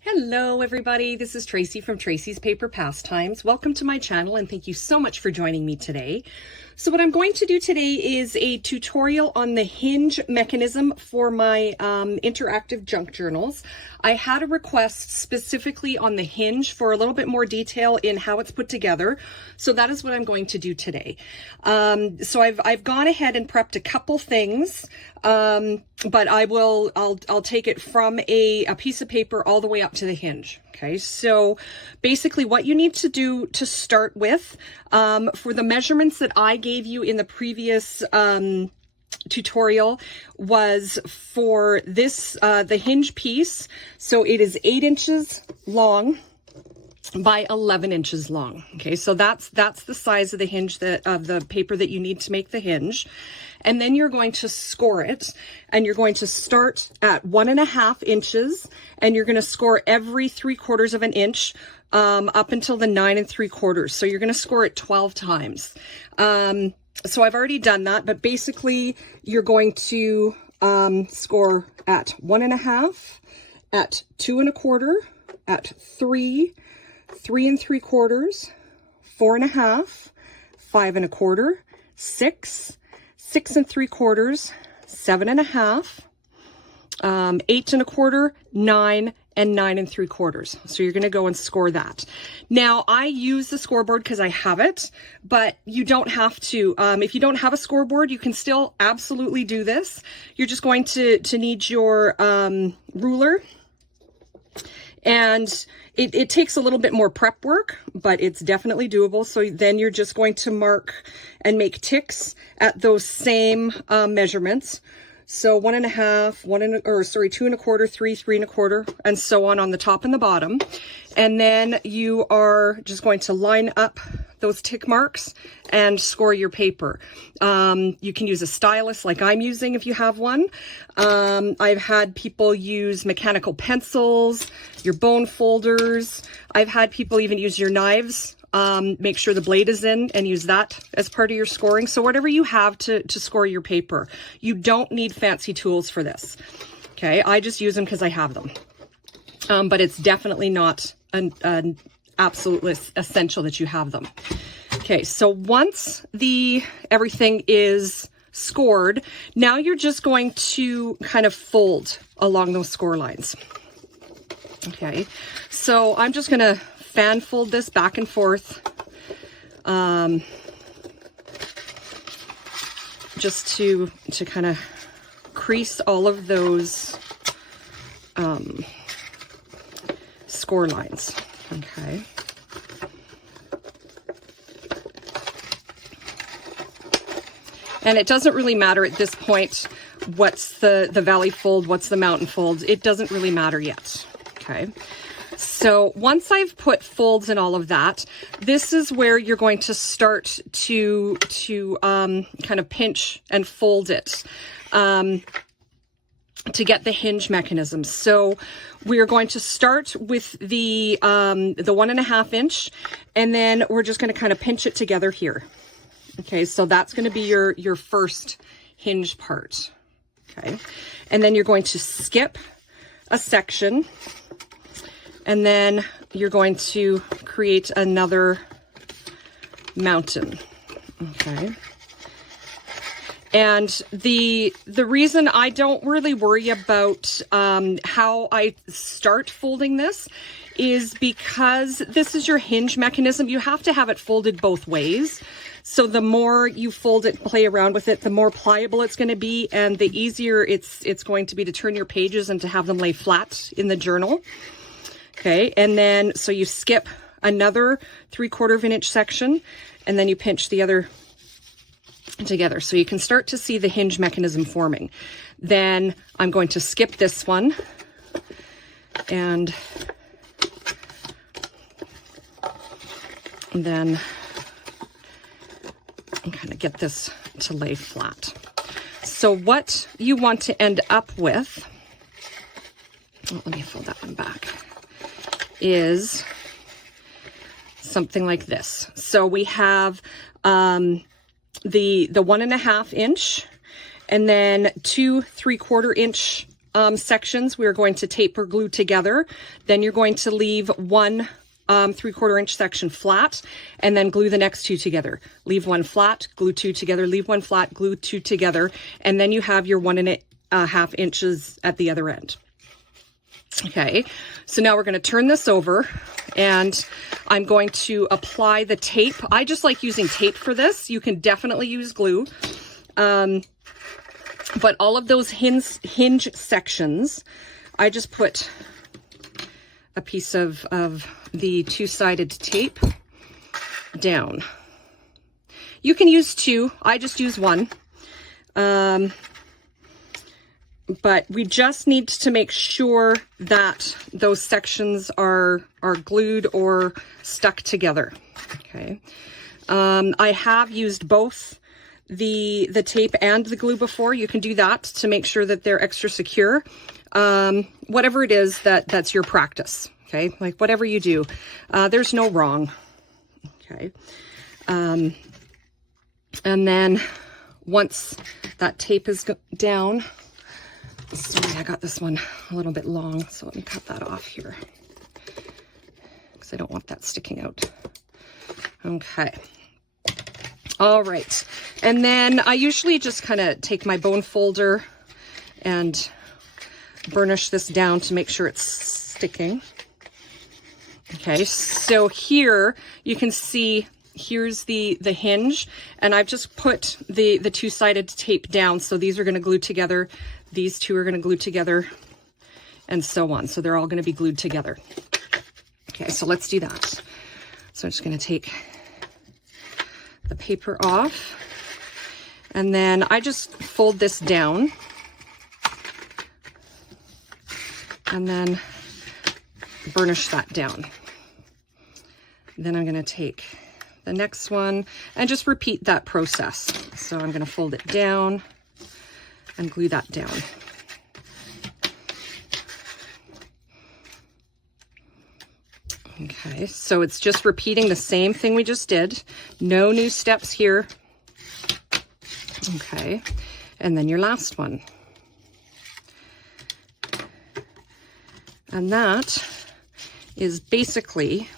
Hello everybody, this is Tracy from Tracy's Paper Pastimes. Welcome to my channel and thank you so much for joining me today. So what I'm going to do today is a tutorial on the hinge mechanism for my interactive junk journals. I had a request specifically on the hinge for a little bit more detail in how it's put together. So that is what I'm going to do today. So I've gone ahead and prepped a couple things, but I'll take it from a piece of paper all the way up to the hinge. Okay, so basically what you need to do to start with, for the measurements that I gave you in the previous tutorial was for this, the hinge piece. So it is 8 inches long by 11 inches long. Okay, so that's the size of the hinge of the paper that you need to make the hinge. And then you're going to score it, and you're going to start at 1.5 inches, and you're going to score every 3/4 of an inch up until the 9 3/4. So you're going to score it 12 times. So I've already done that, but basically you're going to score at 1.5, at 2 1/4, at 3, 3 3/4, 4.5, 5 1/4, 6, 6 3/4, 7.5, 8 1/4, 9, and 9 3/4. So you're going to go and score that. Now I use the scoreboard because I have it, but you don't have to. If you don't have a scoreboard, you can still absolutely do this. You're just going to need your ruler. And it takes a little bit more prep work, but it's definitely doable. So then you're just going to mark and make ticks at those same measurements. So 1.5, 2 1/4, 3, 3 1/4, and so on the top and the bottom. And then you are just going to line up those tick marks and score your paper. You can use a stylus like I'm using if you have one. I've had people use mechanical pencils, your bone folders. I've had people even use your knives. Make sure the blade is in and use that as part of your scoring. So whatever you have to score your paper, you don't need fancy tools for this. Okay, I just use them because I have them. But it's definitely not an absolutely essential that you have them. Okay, so once everything is scored, now you're just going to kind of fold along those score lines. Okay, so I'm just going to fan fold this back and forth, just to kind of crease all of those score lines. Okay. And it doesn't really matter at this point what's the valley fold, what's the mountain fold. It doesn't really matter yet. Okay. So once I've put folds and all of that, this is where you're going to start to kind of pinch and fold it to get the hinge mechanism. So we are going to start with the 1.5 inch, and then we're just going to kind of pinch it together here. Okay, so that's going to be your first hinge part. Okay, and then you're going to skip a section, and then you're going to create another mountain. Okay. And the reason I don't really worry about how I start folding this is because this is your hinge mechanism. You have to have it folded both ways. So the more you fold it, play around with it, the more pliable it's going to be, and the easier it's going to be to turn your pages and to have them lay flat in the journal. Okay, and then so you skip another 3/4 of an inch section, and then you pinch the other together. So you can start to see the hinge mechanism forming. Then I'm going to skip this one and then kind of get this to lay flat. So what you want to end up with, let me fold that one back, is something like this. So we have the 1.5 inch and then 2 3/4 inch sections we're going to tape or glue together. Then you're going to leave one 3/4 inch section flat and then glue the next 2 together. Leave one flat, glue 2 together, leave one flat, glue 2 together, and then you have your 1.5 inches at the other end. Okay, so now we're going to turn this over and I'm going to apply the tape. I just like using tape for this. You can definitely use glue. But all of those hinge sections, I just put a piece of the 2-sided tape down. You can use 2. I just use 1. But we just need to make sure that those sections are glued or stuck together. Okay. I have used both the tape and the glue before. You can do that to make sure that they're extra secure. Whatever it is that's your practice. Okay. Like whatever you do, there's no wrong. Okay. And then once that tape is down, sorry, I got this one a little bit long, so let me cut that off here because I don't want that sticking out. Okay. All right. And then I usually just kind of take my bone folder and burnish this down to make sure it's sticking. Okay, so here you can see here's the hinge, and I've just put the 2-sided tape down. So these are going to glue together. These 2 are going to glue together and so on. So they're all going to be glued together. Okay, so let's do that. So I'm just going to take the paper off and then I just fold this down and then burnish that down. Then I'm going to take the next one and just repeat that process. So I'm going to fold it down and glue that down. Okay, so it's just repeating the same thing we just did. No new steps here. Okay, and then your last one. And that is basically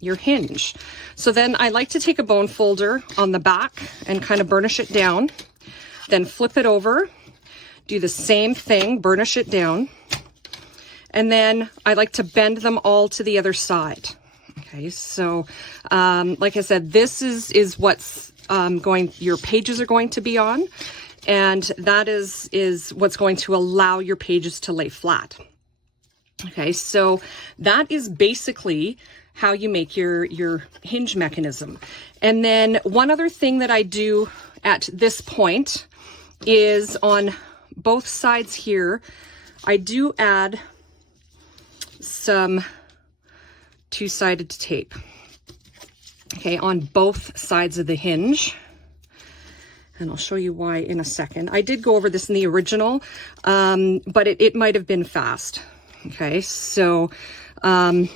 your hinge. So then I like to take a bone folder on the back and kind of burnish it down, then flip it over, do the same thing, burnish it down, and then I like to bend them all to the other side. Okay, so like I said, this is what's your pages are going to be on, and that is what's going to allow your pages to lay flat. Okay, so that is basically how you make your hinge mechanism. And then one other thing that I do at this point is on both sides here, I do add some 2-sided tape. Okay, on both sides of the hinge. And I'll show you why in a second. I did go over this in the original, but it might have been fast. Okay, so then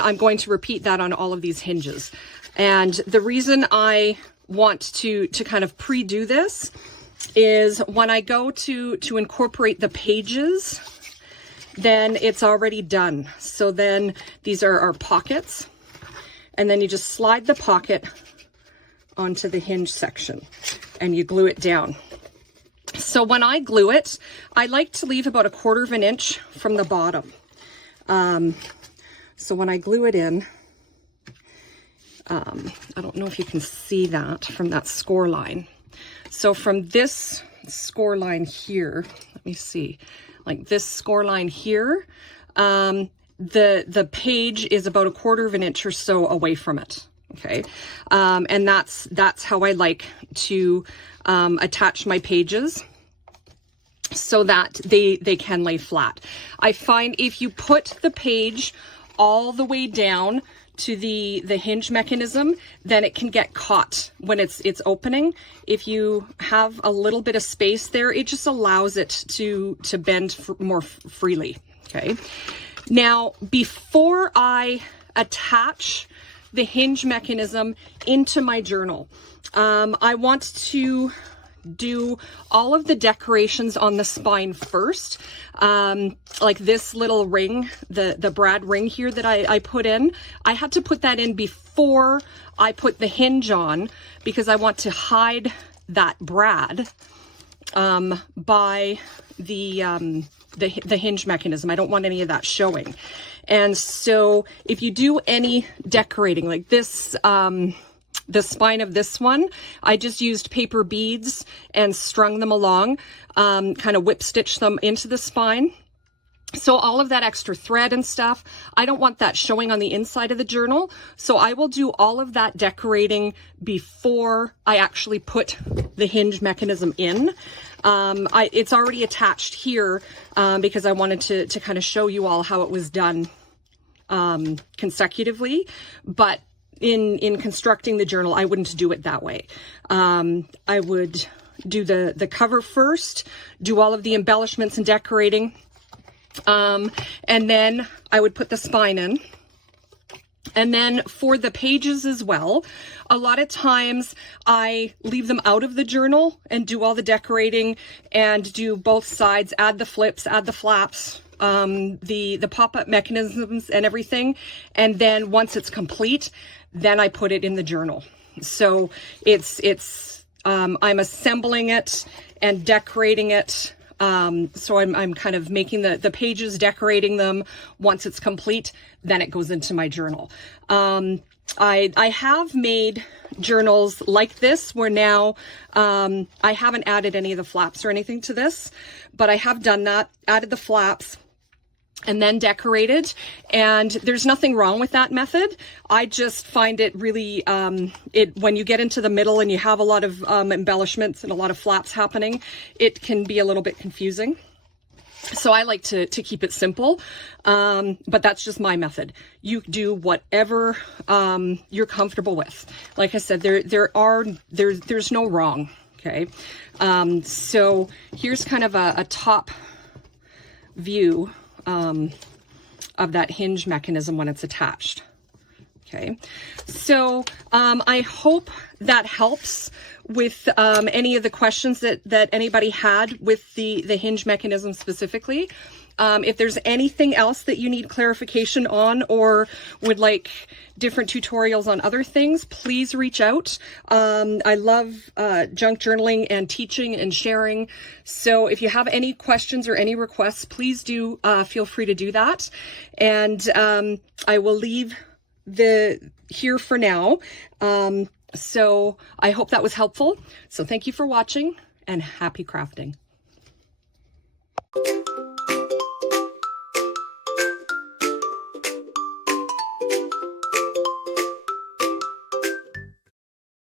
I'm going to repeat that on all of these hinges. And the reason I want to kind of pre-do this is when I go to incorporate the pages, then it's already done. So then these are our pockets, and then you just slide the pocket onto the hinge section and you glue it down. So when I glue it, I like to leave about 1/4 inch from the bottom. So when I glue it in, I don't know if you can see that from that score line. So from this score line here, let me see, like this score line here, the page is about 1/4 inch or so away from it. Okay. And that's how I like to attach my pages, so that they can lay flat. I find if you put the page all the way down to the hinge mechanism, then it can get caught when it's opening. If you have a little bit of space there, it just allows it to bend more freely. Okay. Now, before I attach the hinge mechanism into my journal. I want to do all of the decorations on the spine first. Like this little ring, the brad ring here that I put in, I had to put that in before I put the hinge on, because I want to hide that brad by the hinge mechanism. I don't want any of that showing. And so if you do any decorating like this, the spine of this one, I just used paper beads and strung them along, kind of whip stitch them into the spine. So all of that extra thread and stuff, I don't want that showing on the inside of the journal. So I will do all of that decorating before I actually put the hinge mechanism in. It's already attached here because I wanted to kind of show you all how it was done consecutively. But in constructing the journal, I wouldn't do it that way. I would do the cover first, do all of the embellishments and decorating, and then I would put the spine in. And then for the pages as well, a lot of times I leave them out of the journal and do all the decorating and do both sides, add the flips, add the flaps, the pop-up mechanisms and everything. And then once it's complete, then I put it in the journal. So I'm assembling it and decorating it. So I'm kind of making the pages, decorating them. Once it's complete, then it goes into my journal. I have made journals like this where now I haven't added any of the flaps or anything to this, but I have done that, added the flaps, and then decorated. And there's nothing wrong with that method. I just find it really, when you get into the middle and you have a lot of embellishments and a lot of flaps happening, it can be a little bit confusing. So I like to keep it simple, but that's just my method. You do whatever you're comfortable with. Like I said, there's no wrong. Okay. So here's kind of a top view of that hinge mechanism when it's attached. Okay, so I hope that helps with any of the questions that anybody had with the hinge mechanism specifically. If there's anything else that you need clarification on or would like different tutorials on other things, please reach out. I love junk journaling and teaching and sharing. So if you have any questions or any requests, please do feel free to do that. And I will leave here for now. So I hope that was helpful. So thank you for watching and happy crafting.